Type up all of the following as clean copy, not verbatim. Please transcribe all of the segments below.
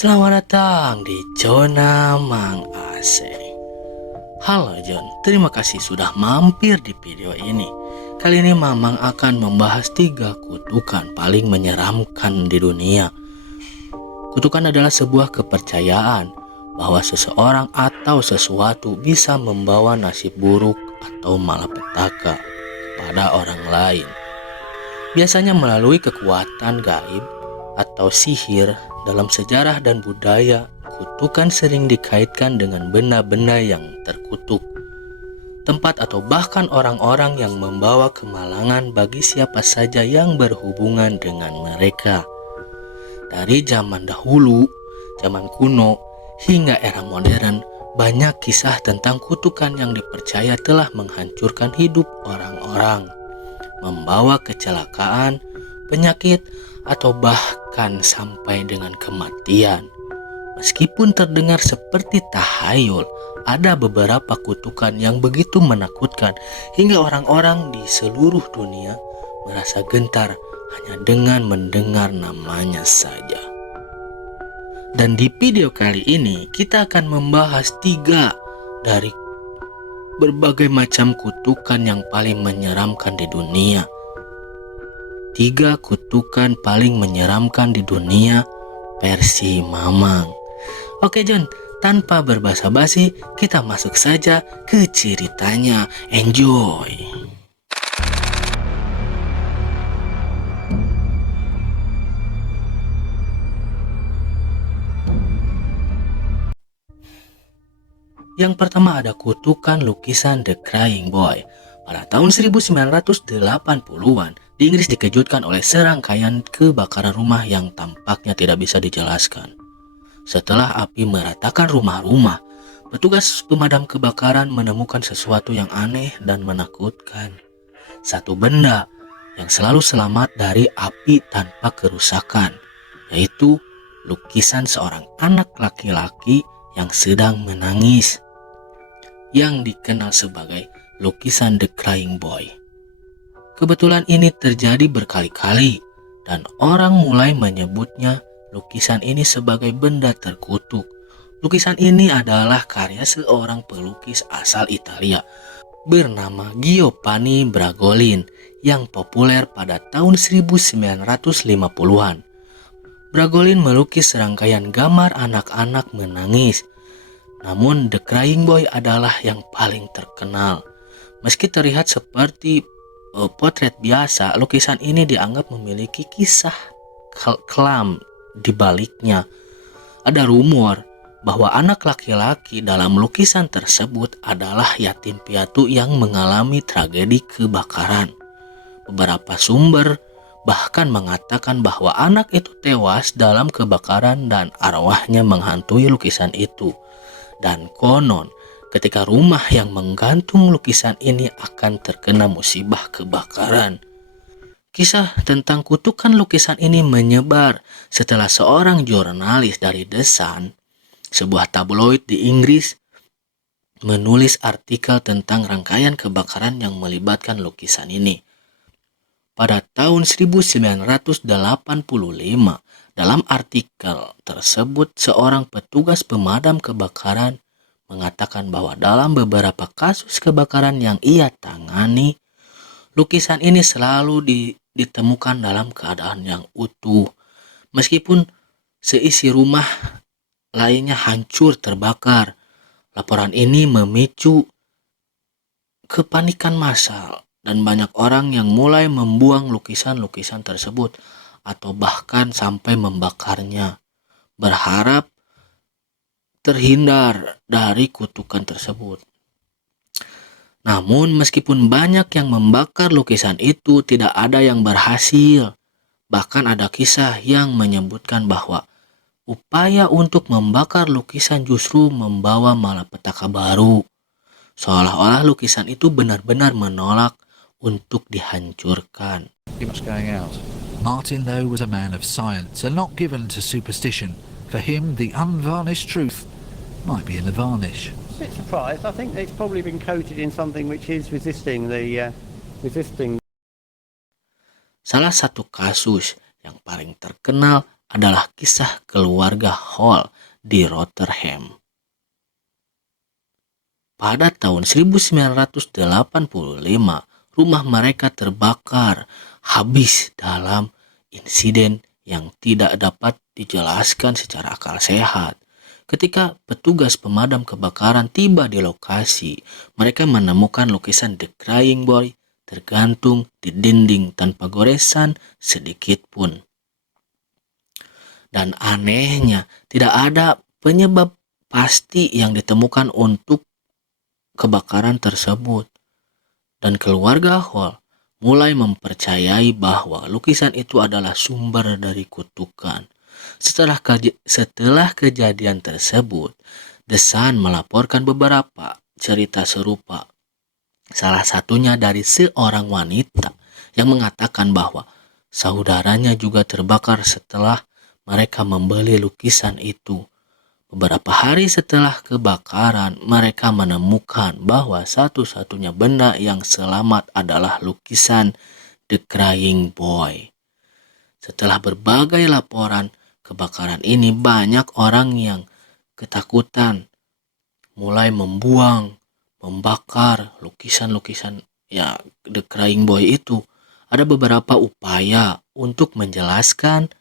Selamat datang di Zona Mang Aseng. Halo John, terima kasih sudah mampir di video ini. Kali ini Mamang akan membahas 3 kutukan paling menyeramkan di dunia. Kutukan adalah sebuah kepercayaan bahwa seseorang atau sesuatu bisa membawa nasib buruk atau malapetaka kepada orang lain. Biasanya melalui kekuatan gaib atau sihir. Dalam sejarah dan budaya, kutukan sering dikaitkan dengan benda-benda yang terkutuk, tempat atau bahkan orang-orang yang membawa kemalangan bagi siapa saja yang berhubungan dengan mereka. Dari zaman dahulu, zaman kuno, hingga era modern, banyak kisah tentang kutukan yang dipercaya telah menghancurkan hidup orang-orang, membawa kecelakaan, penyakit, atau bahkan sampai dengan kematian. Meskipun terdengar seperti tahayul, ada beberapa kutukan yang begitu menakutkan hingga orang-orang di seluruh dunia merasa gentar hanya dengan mendengar namanya saja. Dan di video kali ini kita akan membahas 3 dari berbagai macam kutukan yang paling menyeramkan di dunia. 3 kutukan paling menyeramkan di dunia versi Mamang. Oke John, tanpa berbasa-basi kita masuk saja ke ceritanya. Enjoy. Yang pertama ada kutukan lukisan The Crying Boy. Pada tahun 1980-an, di Inggris dikejutkan oleh serangkaian kebakaran rumah yang tampaknya tidak bisa dijelaskan. Setelah api meratakan rumah-rumah, petugas pemadam kebakaran menemukan sesuatu yang aneh dan menakutkan. Satu benda yang selalu selamat dari api tanpa kerusakan, yaitu lukisan seorang anak laki-laki yang sedang menangis, yang dikenal sebagai lukisan The Crying Boy. Kebetulan ini terjadi berkali-kali dan orang mulai menyebutnya lukisan ini sebagai benda terkutuk. Lukisan ini adalah karya seorang pelukis asal Italia bernama Giovanni Bragolin yang populer pada tahun 1950-an. Bragolin melukis serangkaian gambar anak-anak menangis. Namun The Crying Boy adalah yang paling terkenal. Meski terlihat seperti potret biasa, lukisan ini dianggap memiliki kisah kelam di baliknya. Ada rumor bahwa anak laki-laki dalam lukisan tersebut adalah yatim piatu yang mengalami tragedi kebakaran. Beberapa sumber bahkan mengatakan bahwa anak itu tewas dalam kebakaran dan arwahnya menghantui lukisan itu. Dan konon, ketika rumah yang menggantung lukisan ini akan terkena musibah kebakaran. Kisah tentang kutukan lukisan ini menyebar setelah seorang jurnalis dari The Sun, sebuah tabloid di Inggris, menulis artikel tentang rangkaian kebakaran yang melibatkan lukisan ini. Pada tahun 1985, dalam artikel tersebut seorang petugas pemadam kebakaran mengatakan bahwa dalam beberapa kasus kebakaran yang ia tangani, lukisan ini selalu ditemukan dalam keadaan yang utuh, meskipun seisi rumah lainnya hancur terbakar. Laporan ini memicu kepanikan massal dan banyak orang yang mulai membuang lukisan-lukisan tersebut atau bahkan sampai membakarnya, berharap terhindar dari kutukan tersebut. Namun meskipun banyak yang membakar lukisan itu, tidak ada yang berhasil. Bahkan ada kisah yang menyebutkan bahwa upaya untuk membakar lukisan justru membawa malapetaka baru. Seolah-olah lukisan itu benar-benar menolak untuk dihancurkan. Martin, though, was a man of science and not given to superstition. For him, the unvarnished truth might be in the varnish. A bit surprised. I think it's probably been coated in something which is resisting. Salah satu kasus yang paling terkenal adalah kisah keluarga Hall di Rotherham. Pada tahun 1985, rumah mereka terbakar habis dalam insiden yang tidak dapat dijelaskan secara akal sehat. Ketika petugas pemadam kebakaran tiba di lokasi, mereka menemukan lukisan The Crying Boy tergantung di dinding tanpa goresan sedikit pun. Dan anehnya, tidak ada penyebab pasti yang ditemukan untuk kebakaran tersebut. Dan keluarga Hall mulai mempercayai bahwa lukisan itu adalah sumber dari kutukan. Setelah kejadian tersebut, The Sun melaporkan beberapa cerita serupa. Salah satunya dari seorang wanita yang mengatakan bahwa saudaranya juga terbakar setelah mereka membeli lukisan itu. Beberapa hari setelah kebakaran, mereka menemukan bahwa satu-satunya benda yang selamat adalah lukisan The Crying Boy. Setelah berbagai laporan kebakaran ini, banyak orang yang ketakutan mulai membakar lukisan-lukisan The Crying Boy itu. Ada beberapa upaya untuk menjelaskan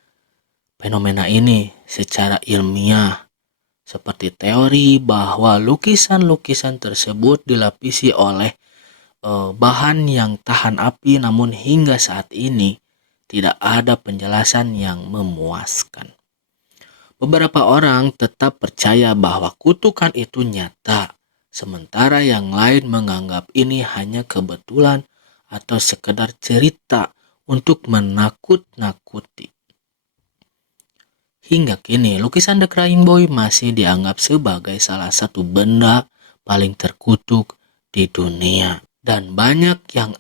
fenomena ini secara ilmiah, seperti teori bahwa lukisan-lukisan tersebut dilapisi oleh bahan yang tahan api, namun hingga saat ini tidak ada penjelasan yang memuaskan. Beberapa orang tetap percaya bahwa kutukan itu nyata, sementara yang lain menganggap ini hanya kebetulan atau sekedar cerita untuk menakut-nakuti. Hingga kini, lukisan The Crying Boy masih dianggap sebagai salah satu benda paling terkutuk di dunia. Dan banyak yang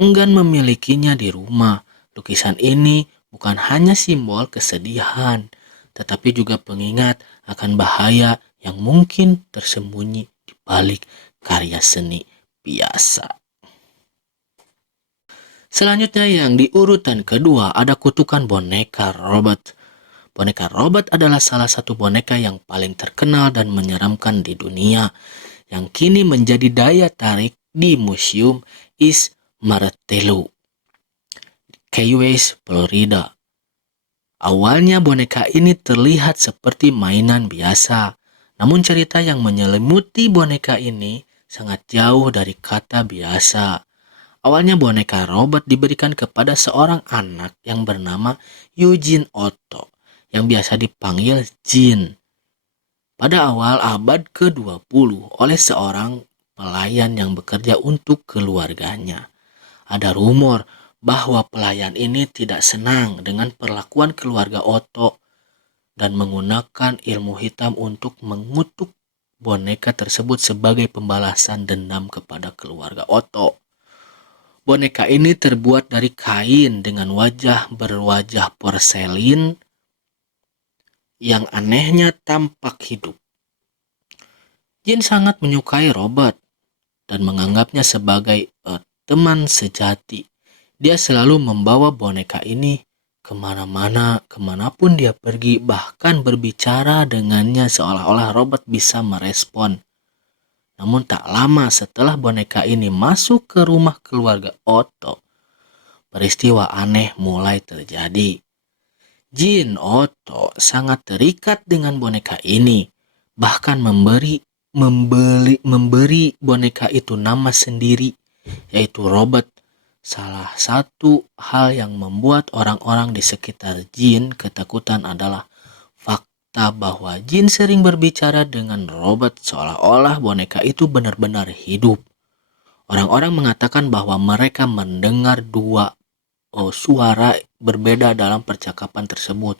enggan memilikinya di rumah. Lukisan ini bukan hanya simbol kesedihan, tetapi juga pengingat akan bahaya yang mungkin tersembunyi di balik karya seni biasa. Selanjutnya yang di urutan kedua ada kutukan boneka Robot. Boneka Robot adalah salah satu boneka yang paling terkenal dan menyeramkan di dunia, yang kini menjadi daya tarik di Museum East Martello, Key West, Florida. Awalnya boneka ini terlihat seperti mainan biasa, namun cerita yang menyelimuti boneka ini sangat jauh dari kata biasa. Awalnya boneka Robot diberikan kepada seorang anak yang bernama Eugene Otto, yang biasa dipanggil Jin, pada awal abad ke-20 oleh seorang pelayan yang bekerja untuk keluarganya. Ada rumor bahwa pelayan ini tidak senang dengan perlakuan keluarga Otto dan menggunakan ilmu hitam untuk mengutuk boneka tersebut sebagai pembalasan dendam kepada keluarga Otto. Boneka ini terbuat dari kain dengan wajah berwajah porselin yang anehnya tampak hidup. Jin sangat menyukai Robot dan menganggapnya sebagai teman sejati. Dia selalu membawa boneka ini kemana-mana, kemanapun dia pergi, bahkan berbicara dengannya seolah-olah Robot bisa merespon. Namun tak lama setelah boneka ini masuk ke rumah keluarga Otto, peristiwa aneh mulai terjadi. Jin Otto sangat terikat dengan boneka ini, bahkan memberi boneka itu nama sendiri, yaitu Robot. Salah satu hal yang membuat orang-orang di sekitar Jin ketakutan adalah fakta bahwa Jin sering berbicara dengan Robot seolah-olah boneka itu benar-benar hidup. Orang-orang mengatakan bahwa mereka mendengar dua suara berbeda dalam percakapan tersebut.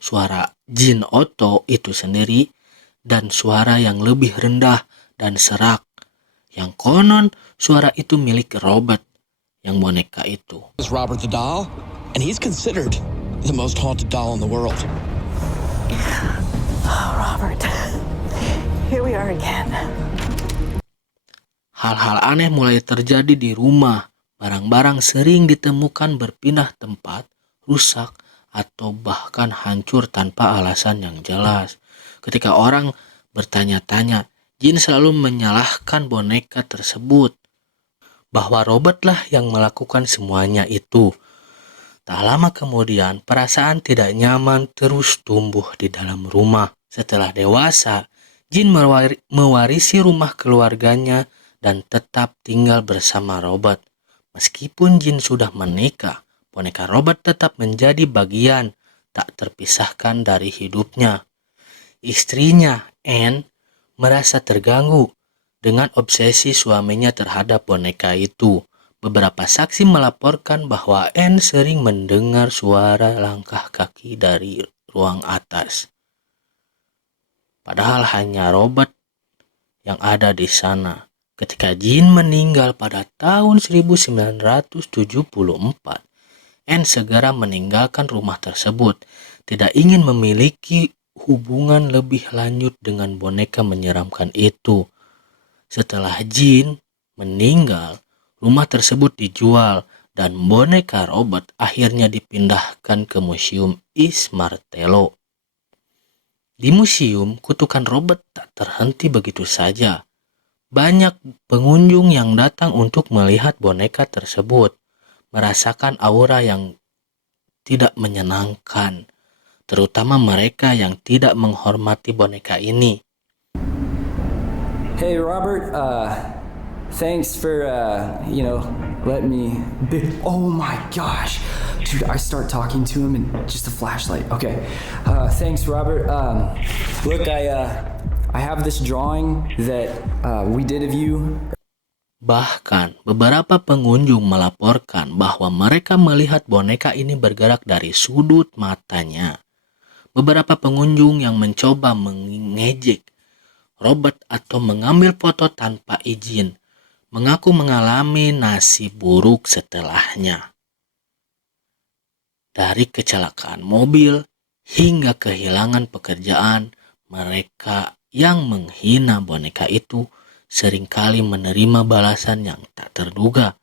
Suara Jin Otto itu sendiri dan suara yang lebih rendah dan serak, yang konon suara itu milik Robot, yang boneka itu. Is Robert the doll, and he's considered the most haunted doll in the world. Oh, Robert. Here we are again. Hal-hal aneh mulai terjadi di rumah. Barang-barang sering ditemukan berpindah tempat, rusak, atau bahkan hancur tanpa alasan yang jelas. Ketika orang bertanya-tanya, jin selalu menyalahkan boneka tersebut bahwa robot lah yang melakukan semuanya itu. Tak lama kemudian, perasaan tidak nyaman terus tumbuh di dalam rumah. Setelah dewasa, jin mewarisi rumah keluarganya dan tetap tinggal bersama robot. Meskipun jin sudah menikah, boneka robot tetap menjadi bagian tak terpisahkan dari hidupnya. Istrinya, Anne, merasa terganggu dengan obsesi suaminya terhadap boneka itu. Beberapa saksi melaporkan bahwa Anne sering mendengar suara langkah kaki dari ruang atas. Padahal hanya robot yang ada di sana. Ketika Jin meninggal pada tahun 1974, Anne segera meninggalkan rumah tersebut, tidak ingin memiliki hubungan lebih lanjut dengan boneka menyeramkan itu. Setelah Jin meninggal, rumah tersebut dijual dan boneka robot akhirnya dipindahkan ke Museum East Martello. Di museum, kutukan robot tak terhenti begitu saja. Banyak pengunjung yang datang untuk melihat boneka tersebut, merasakan aura yang tidak menyenangkan, terutama mereka yang tidak menghormati boneka ini. Hey Robert, thanks for letting me. Oh my gosh, dude! I start talking to him and just a flashlight. Okay, thanks Robert. Look, I have this drawing that we did of you. Bahkan beberapa pengunjung melaporkan bahwa mereka melihat boneka ini bergerak dari sudut matanya. Beberapa pengunjung yang mencoba mengejek robot atau mengambil foto tanpa izin mengaku mengalami nasib buruk setelahnya. Dari kecelakaan mobil hingga kehilangan pekerjaan, mereka yang menghina boneka itu seringkali menerima balasan yang tak terduga.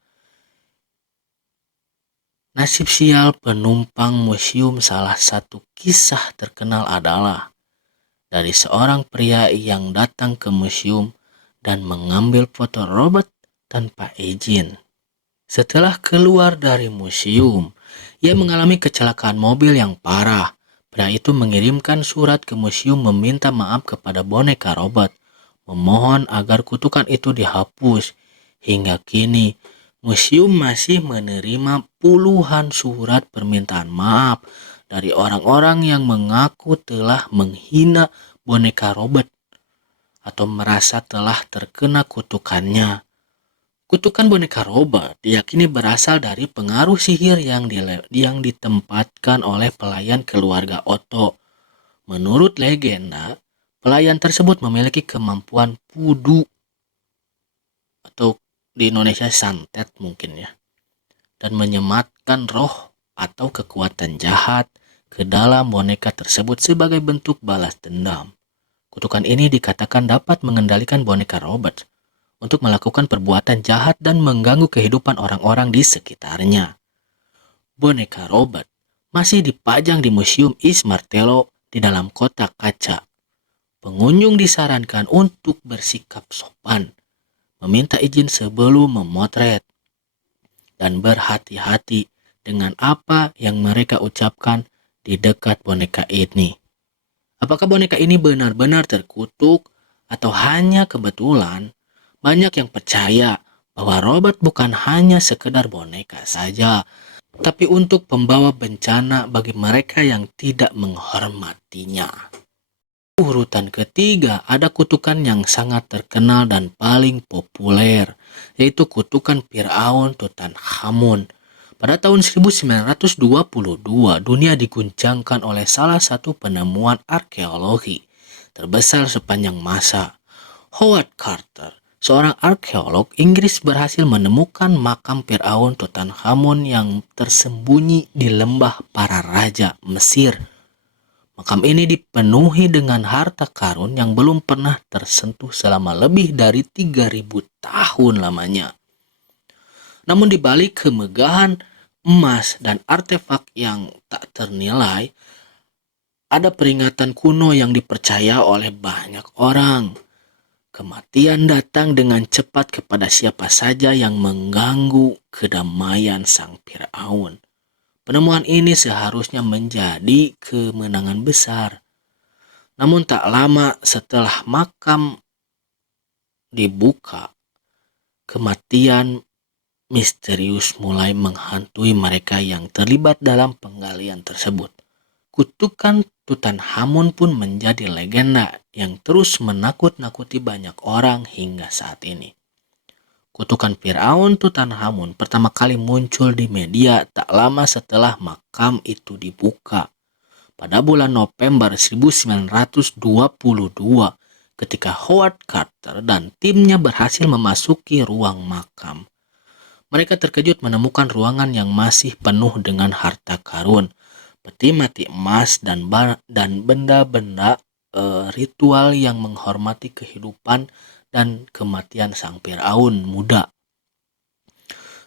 Nasib sial penumpang museum salah satu kisah terkenal adalah dari seorang pria yang datang ke museum dan mengambil foto robot tanpa izin. Setelah keluar dari museum, ia mengalami kecelakaan mobil yang parah. Pria itu mengirimkan surat ke museum meminta maaf kepada boneka robot, memohon agar kutukan itu dihapus. Hingga kini, museum masih menerima puluhan surat permintaan maaf dari orang-orang yang mengaku telah menghina boneka robot atau merasa telah terkena kutukannya. Kutukan boneka robot diyakini berasal dari pengaruh sihir yang ditempatkan oleh pelayan keluarga Otto. Menurut legenda, pelayan tersebut memiliki kemampuan pudu atau di Indonesia santet mungkin ya, dan menyematkan roh atau kekuatan jahat ke dalam boneka tersebut sebagai bentuk balas dendam. Kutukan ini dikatakan dapat mengendalikan boneka robot untuk melakukan perbuatan jahat dan mengganggu kehidupan orang-orang di sekitarnya. Boneka robot masih dipajang di Museum East Martello di dalam kotak kaca. Pengunjung disarankan untuk bersikap sopan, meminta izin sebelum memotret, dan berhati-hati dengan apa yang mereka ucapkan di dekat boneka ini. Apakah boneka ini benar-benar terkutuk atau hanya kebetulan? Banyak yang percaya bahwa robot bukan hanya sekedar boneka saja, tapi untuk pembawa bencana bagi mereka yang tidak menghormatinya. Urutan ketiga ada kutukan yang sangat terkenal dan paling populer, yaitu kutukan Firaun Tutankhamun. Pada tahun 1922, dunia diguncangkan oleh salah satu penemuan arkeologi terbesar sepanjang masa. Howard Carter, seorang arkeolog Inggris, berhasil menemukan makam Firaun Tutankhamun yang tersembunyi di lembah para raja Mesir. Makam ini dipenuhi dengan harta karun yang belum pernah tersentuh selama lebih dari 3.000 tahun lamanya. Namun di balik kemegahan emas, dan artefak yang tak ternilai, ada peringatan kuno yang dipercaya oleh banyak orang. Kematian datang dengan cepat kepada siapa saja yang mengganggu kedamaian sang Firaun. Penemuan ini seharusnya menjadi kemenangan besar. Namun tak lama setelah makam dibuka, kematian misterius mulai menghantui mereka yang terlibat dalam penggalian tersebut. Kutukan Tutankhamun pun menjadi legenda yang terus menakut-nakuti banyak orang hingga saat ini. Kutukan Firaun Tutankhamun pertama kali muncul di media tak lama setelah makam itu dibuka. Pada bulan November 1922, ketika Howard Carter dan timnya berhasil memasuki ruang makam. Mereka terkejut menemukan ruangan yang masih penuh dengan harta karun, peti mati emas, dan benda-benda ritual yang menghormati kehidupan dan kematian sang Firaun muda.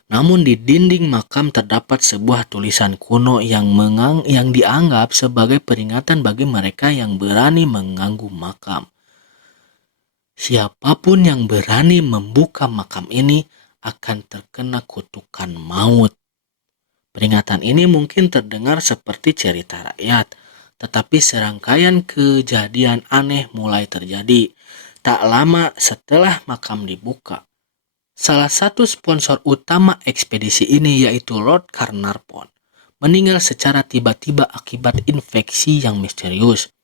Namun di dinding makam terdapat sebuah tulisan kuno yang dianggap sebagai peringatan bagi mereka yang berani mengganggu makam. Siapapun yang berani membuka makam ini akan terkena kutukan maut. Peringatan ini mungkin terdengar seperti cerita rakyat, tetapi serangkaian kejadian aneh mulai terjadi. Tak lama setelah makam dibuka, salah satu sponsor utama ekspedisi ini, yaitu Lord Carnarvon, meninggal secara tiba-tiba akibat infeksi yang misterius.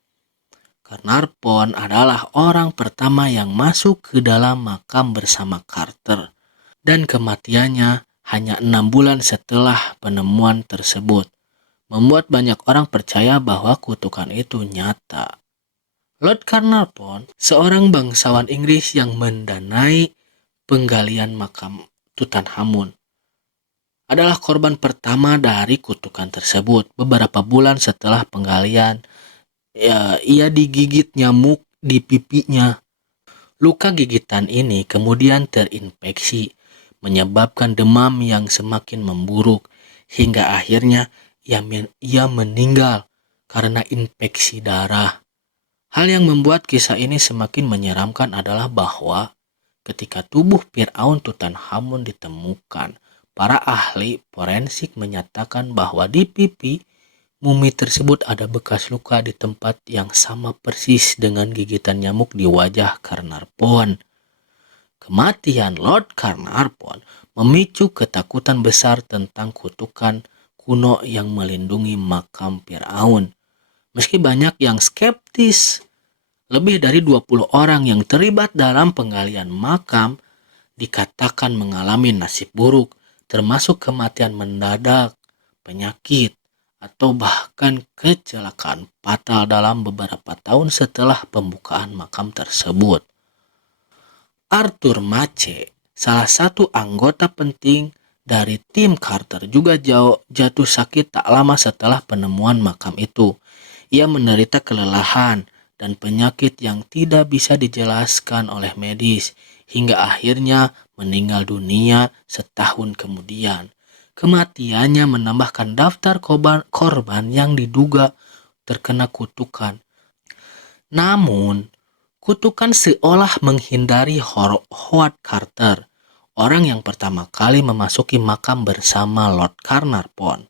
Carnarvon adalah orang pertama yang masuk ke dalam makam bersama Carter, dan kematiannya hanya 6 bulan setelah penemuan tersebut, membuat banyak orang percaya bahwa kutukan itu nyata. Lord Carnarvon, seorang bangsawan Inggris yang mendanai penggalian makam Tutankhamun, adalah korban pertama dari kutukan tersebut. Beberapa bulan setelah penggalian, ia digigit nyamuk di pipinya. Luka gigitan ini kemudian terinfeksi, menyebabkan demam yang semakin memburuk, hingga akhirnya ia meninggal karena infeksi darah. Hal yang membuat kisah ini semakin menyeramkan adalah bahwa ketika tubuh Firaun Tutankhamun ditemukan, para ahli forensik menyatakan bahwa di pipi mumi tersebut ada bekas luka di tempat yang sama persis dengan gigitan nyamuk di wajah Carnarvon. Kematian Lord Carnarvon memicu ketakutan besar tentang kutukan kuno yang melindungi makam Firaun. Meski banyak yang skeptis, lebih dari 20 orang yang terlibat dalam penggalian makam dikatakan mengalami nasib buruk, termasuk kematian mendadak, penyakit, atau bahkan kecelakaan fatal dalam beberapa tahun setelah pembukaan makam tersebut. Arthur Mace, salah satu anggota penting dari tim Carter, juga jatuh sakit tak lama setelah penemuan makam itu. Ia menderita kelelahan dan penyakit yang tidak bisa dijelaskan oleh medis, hingga akhirnya meninggal dunia setahun kemudian. Kematiannya menambahkan daftar korban yang diduga terkena kutukan. Namun, kutukan seolah menghindari Howard Carter, orang yang pertama kali memasuki makam bersama Lord Carnarvon.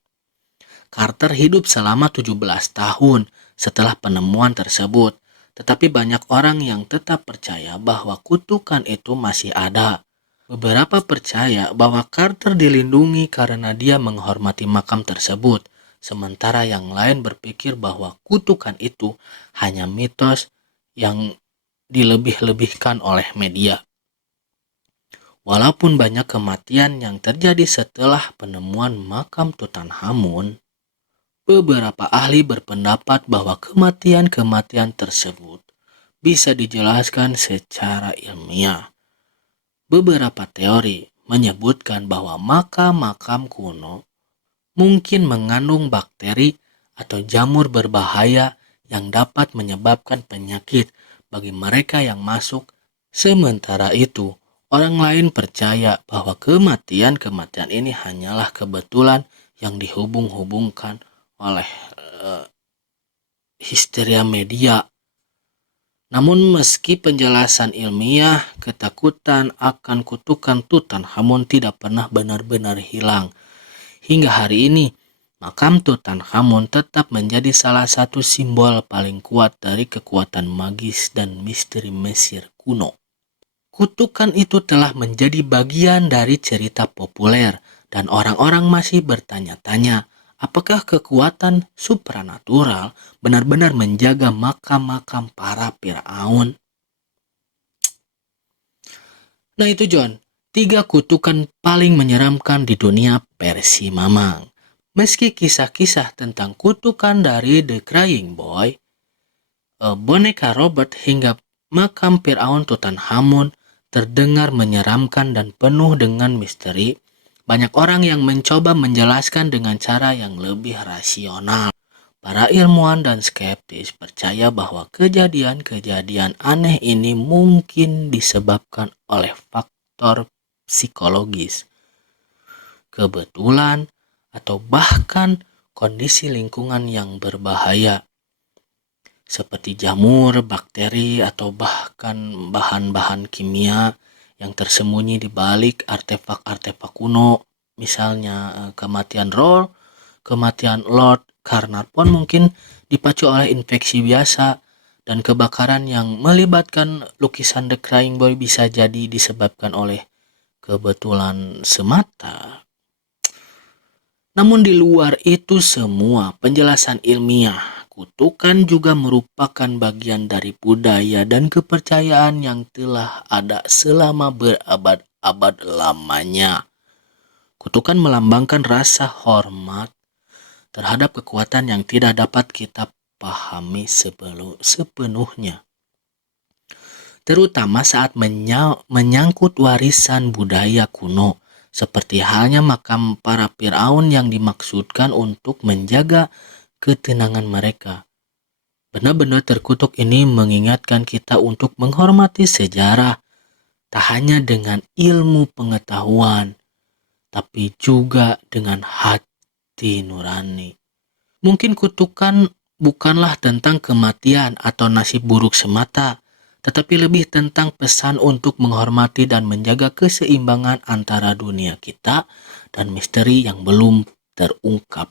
Carter hidup selama 17 tahun setelah penemuan tersebut, tetapi banyak orang yang tetap percaya bahwa kutukan itu masih ada. Beberapa percaya bahwa Carter dilindungi karena dia menghormati makam tersebut, sementara yang lain berpikir bahwa kutukan itu hanya mitos yang dilebih-lebihkan oleh media. Walaupun banyak kematian yang terjadi setelah penemuan makam Tutankhamun, beberapa ahli berpendapat bahwa kematian-kematian tersebut bisa dijelaskan secara ilmiah. Beberapa teori menyebutkan bahwa makam-makam kuno mungkin mengandung bakteri atau jamur berbahaya yang dapat menyebabkan penyakit bagi mereka yang masuk. Sementara itu, orang lain percaya bahwa kematian-kematian ini hanyalah kebetulan yang dihubung-hubungkan oleh histeria media. Namun meski penjelasan ilmiah, ketakutan akan kutukan Tutankhamun tidak pernah benar-benar hilang. Hingga hari ini, makam Tutankhamun tetap menjadi salah satu simbol paling kuat dari kekuatan magis dan misteri Mesir kuno. Kutukan itu telah menjadi bagian dari cerita populer dan orang-orang masih bertanya-tanya apakah kekuatan supranatural benar-benar menjaga makam-makam para Firaun. Nah itu John, 3 kutukan paling menyeramkan di dunia versi Mamang. Meski kisah-kisah tentang kutukan dari The Crying Boy, boneka Robert hingga makam Firaun Tutankhamun terdengar menyeramkan dan penuh dengan misteri, banyak orang yang mencoba menjelaskan dengan cara yang lebih rasional. Para ilmuwan dan skeptis percaya bahwa kejadian-kejadian aneh ini mungkin disebabkan oleh faktor psikologis, kebetulan, atau bahkan kondisi lingkungan yang berbahaya, seperti jamur, bakteri, atau bahkan bahan-bahan kimia yang tersembunyi di balik artefak-artefak kuno. Misalnya kematian Lord Carnarvon mungkin dipacu oleh infeksi biasa, dan kebakaran yang melibatkan lukisan The Crying Boy bisa jadi disebabkan oleh kebetulan semata. Namun di luar itu semua, penjelasan ilmiah, kutukan juga merupakan bagian dari budaya dan kepercayaan yang telah ada selama berabad-abad lamanya. Kutukan melambangkan rasa hormat terhadap kekuatan yang tidak dapat kita pahami sepenuhnya. Terutama saat menyangkut warisan budaya kuno, seperti halnya makam para Firaun yang dimaksudkan untuk menjaga ketenangan mereka. Benda-benda terkutuk ini mengingatkan kita untuk menghormati sejarah, tak hanya dengan ilmu pengetahuan, tapi juga dengan hati nurani. Mungkin kutukan bukanlah tentang kematian atau nasib buruk semata, tetapi lebih tentang pesan untuk menghormati dan menjaga keseimbangan antara dunia kita dan misteri yang belum terungkap.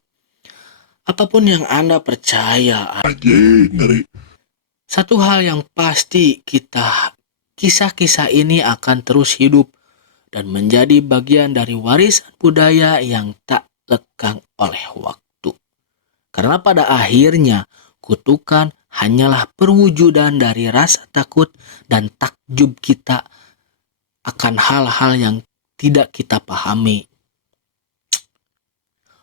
Apapun yang Anda percaya, satu hal yang pasti, kisah-kisah ini akan terus hidup dan menjadi bagian dari warisan budaya yang tak lekang oleh waktu. Karena pada akhirnya, kutukan hanyalah perwujudan dari rasa takut dan takjub kita akan hal-hal yang tidak kita pahami.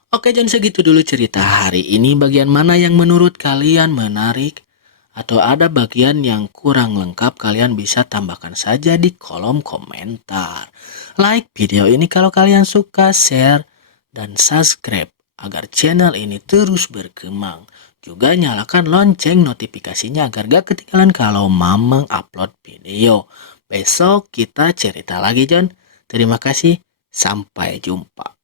Oke, jangan segitu dulu cerita hari ini. Bagian mana yang menurut kalian menarik? Atau ada bagian yang kurang lengkap, kalian bisa tambahkan saja di kolom komentar. Like video ini kalau kalian suka, share, dan subscribe agar channel ini terus berkembang. Juga nyalakan lonceng notifikasinya agar gak ketinggalan kalau Mamang upload video. Besok kita cerita lagi, John. Terima kasih, sampai jumpa.